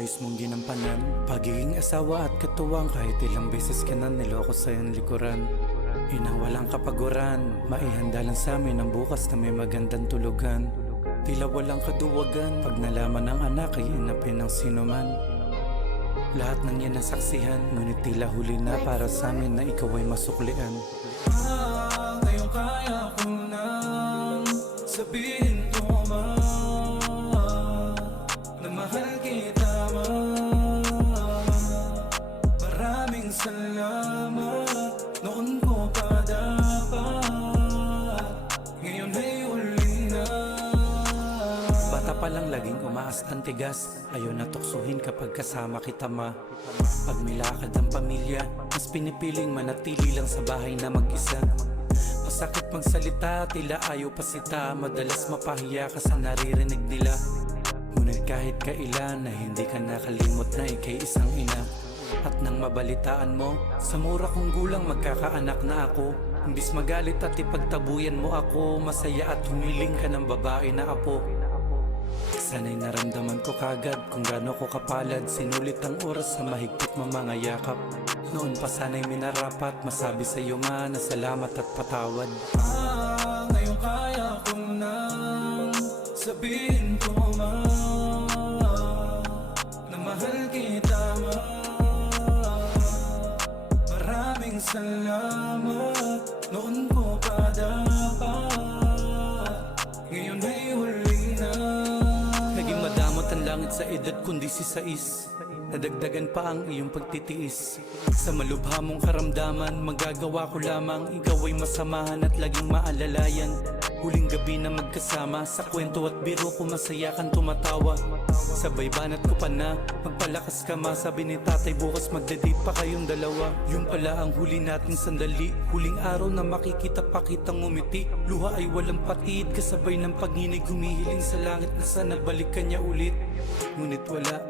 maayos mong ginampanan. Pagiging asawa at katuwang, kahit ilang beses ka na niloko sa'yong likuran. Inang walang kapaguran, maihanda lang sa amin ang bukas na may magandang tulugan. Tila walang kaduwagan, pag nalaman ng anak ay inapin ng sinuman. Lahat ng yan nasaksihan, ngunit tila huli na para sa amin na ikaw ay masuklian. Ngayon kaya ko nang sabihin ko na mahal kita Maraming salamat, noon ko pa dapat, ngayon ay uli na. Bata pa lang laging umaas ang tigas, ayaw na tuksuhin kapag kasama kita ma. Pag milakad ang pamilya, mas pinipiling manatili lang sa bahay na mag-isa. Masakit magsalita, tila ayaw pasita, madalas mapahiya ka sa naririnig nila. Ngunit kahit kailan na hindi ka nakalimot na ikay isang ina. At nang mabalitaan mo, sa mura kong gulang magkakaanak na ako. Imbis magalit at ipagtabuyan mo ako, masaya at humiling ka ng babae na apo. Sana'y naramdaman ko kagad kung gaano ko kapalad, sinulit ang oras sa mahigpit mo mga yakap. Noon pa sana'y minarapat, masabi sa'yo na salamat at patawad. Ngayon kaya ko nang sabihin ko na mahal kita Maraming salamat, noon ko pa dapat, ngayon ay huli na. Naging madamot ang langit sa edad kundi si sais. Nadagdagan pa ang iyong pagtitiis. Sa malubha mong karamdaman, magagawa ko lamang ikaw ay masamahan at laging maalalayan. Huling gabi na magkasama, sa kwento at biro ko masaya kang tumatawa. Sabay banat ko pa na, magpalakas ka ma, sabi ni tatay bukas magdadate pa kayong dalawa. Yung pala ang huli nating sandali, huling araw na makikita pa kitang ngumiti. Luha ay walang patid, kasabay ng pag-inig, humihiling sa langit na sana balik ka niya ulit. Ngunit wala,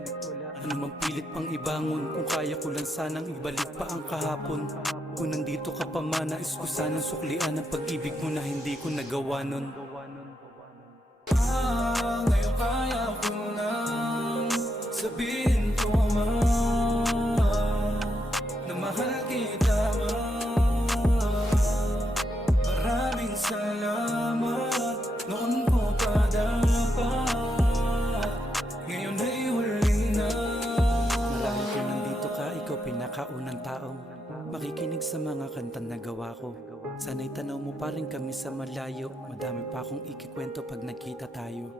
ano mang pilit pang ibangon, kung kaya ko lang sanang ibalik pa ang kahapon. Kung nandito ka pa man, nais ko sanang suklian ang pag-ibig mo na hindi ko nagawa nun. Ngayon kaya ko nang sabihin ko na mahal kita Maraming salamat, noon ko pa dapat, ngayon ay huli na. Marahil ka nandito ka, ikaw pinakaunang tao makikinig sa mga kantang nagawa ko. Sana'y tanaw mo pa rin kami sa malayo, madami pa akong ikikwento pag nagkita tayo.